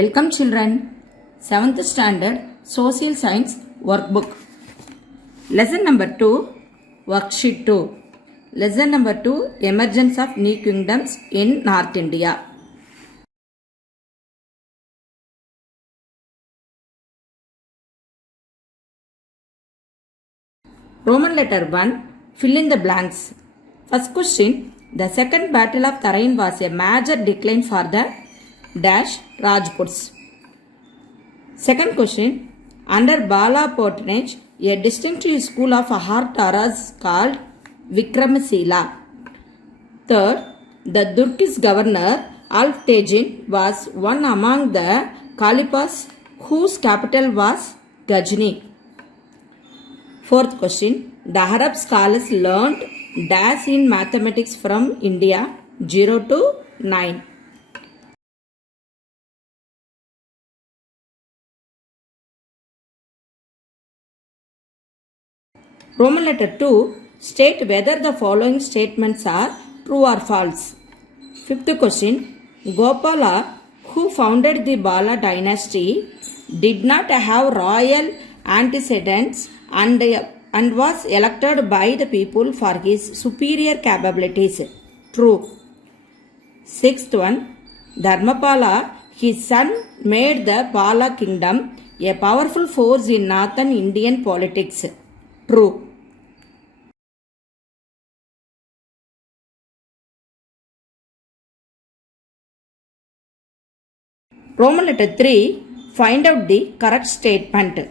Welcome children. 7th standard Social Science Workbook. Lesson number 2, Worksheet 2. Lesson number 2, Emergence of New Kingdoms in North India. Roman letter 1, fill in the blanks. First question, the second battle of Tarain was a major decline for the dash Rajputs. Second question, under Bala patronage, a distinctive school of art was called Vikramasila. Third, the Durkish governor Alp-Tejin was one among the Caliphs whose capital was Ghazni. Fourth question, the Arab scholars learned dash in mathematics from India 0 to 9. Roman letter 2, state whether the following statements are true or false. Fifth question, Gopala, who founded the Bala dynasty, did not have royal antecedents and was elected by the people for his superior capabilities. True. Sixth one, Dharmapala, his son, made the Pala kingdom a powerful force in northern Indian politics. True. Roman letter 3, find out the correct statement.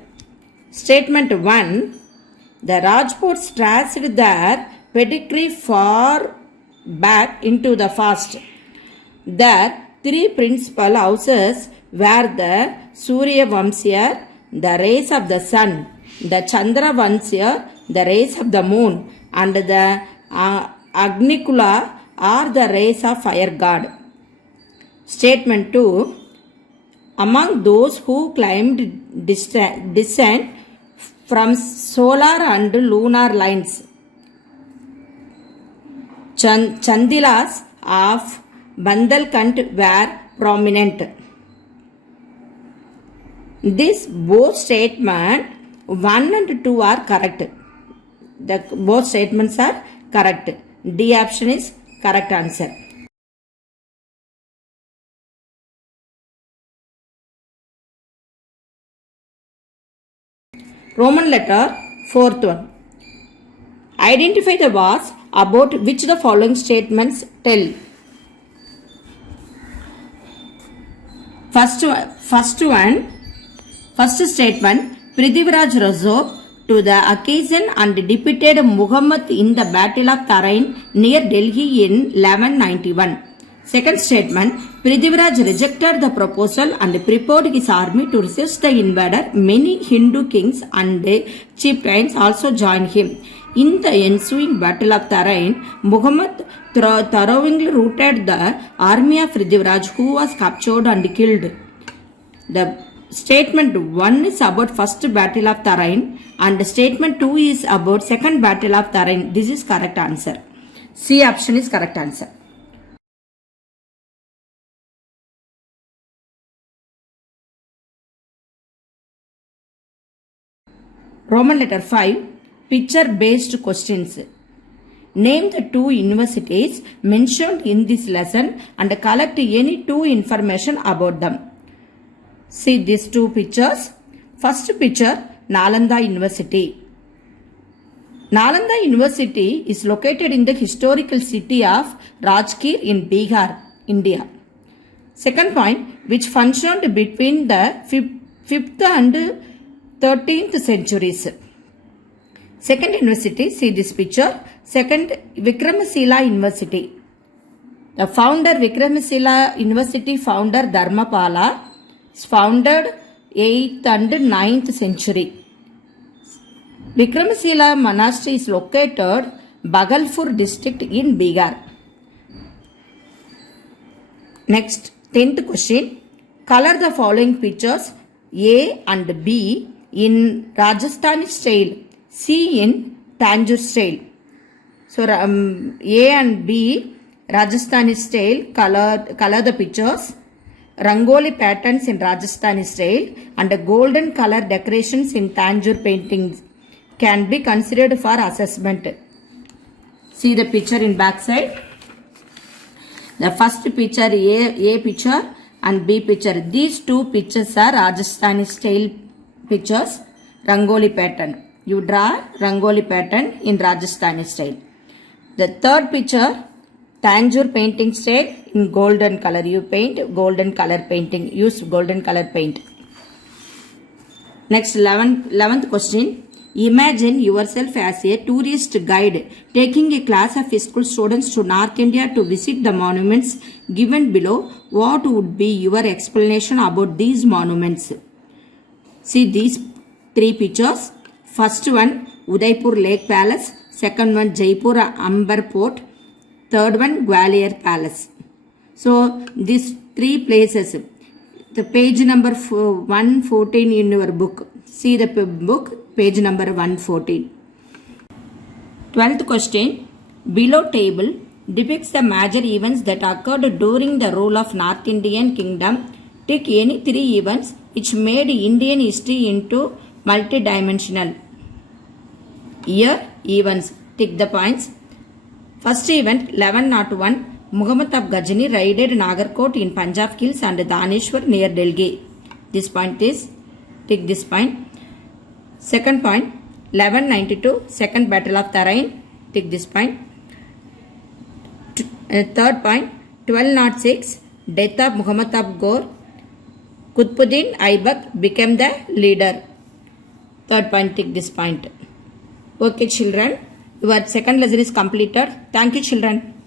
Statement 1, the Rajputs traced their pedigree far back into the past. Their three principal houses were the Surya Vamsya, the race of the sun, the Chandra Vamsya, the race of the moon, and the Agnikula are the race of fire god. Statement 2, among those who claimed descent from solar and lunar lines, Chandilas of Bandalkant were prominent. This both statement 1 and 2 are correct. Both statements are correct. D option is correct answer. Roman letter 4th one. Identify the was about which the following statements tell. First statement, Prithviraj rose to the occasion and defeated Muhammad in the Battle of Tarain near Delhi in 1191. Second statement, Prithviraj rejected the proposal and prepared his army to resist the invader. Many Hindu kings and chieftains also joined him. In the ensuing Battle of Tarain, Muhammad thoroughly routed the army of Prithviraj, who was captured and killed. The statement 1 is about first Battle of Tarain and statement 2 is about second Battle of Tarain. This is correct answer. C option is correct answer. Roman letter 5, picture based questions. Name the two universities mentioned in this lesson and collect any two information about them. See these two pictures. First picture, Nalanda University. Nalanda University is located in the historical city of Rajgir in Bihar, India. Second point, which functioned between the 5th and 13th centuries. Second university, see this picture. Second, Vikramasila University. The founder, Vikramasila University founder Dharmapala, founded 8th and 9th century. Vikramasila Monastery is located Bhagalpur district in Bihar. Next, 10th question. Color the following pictures A and B in Rajasthani style, C in Tanjore style. So A and B Rajasthani style, color the pictures. Rangoli patterns in Rajasthani style and golden color decorations in Tanjore paintings can be considered for assessment. See the picture in back side. The first picture A picture and B picture. These two pictures are Rajasthani style pictures. Rangoli pattern. You draw Rangoli pattern in Rajasthani style. The third picture, Tanjore painting style in golden color. You paint golden color painting. Use golden color paint. Next 11th question. Imagine yourself as a tourist guide taking a class of school students to North India to visit the monuments given below. What would be your explanation about these monuments? See these three pictures. First one, Udaipur Lake Palace. Second one, Jaipur Amber Port. Third one, Gwalior Palace. So these three places, the page number 114 in your book. See the book, page number 114. 12th question. Below table depicts the major events that occurred during the rule of North Indian Kingdom. Take any three events which made Indian history into multidimensional. Year, events. Tick the points. First event 1101. Muhammad of Ghazani raided Nagarkot in Punjab hills and Daneshwar near Delhi. This point is, tick this point. Second point 1192. Second Battle of Tarain. Tick this point. Third point 1206. Death of Muhammad of Ghor. Qutbuddin Aibak became the leader. Third point, tick this point. Okay children, your second lesson is completed. Thank you children.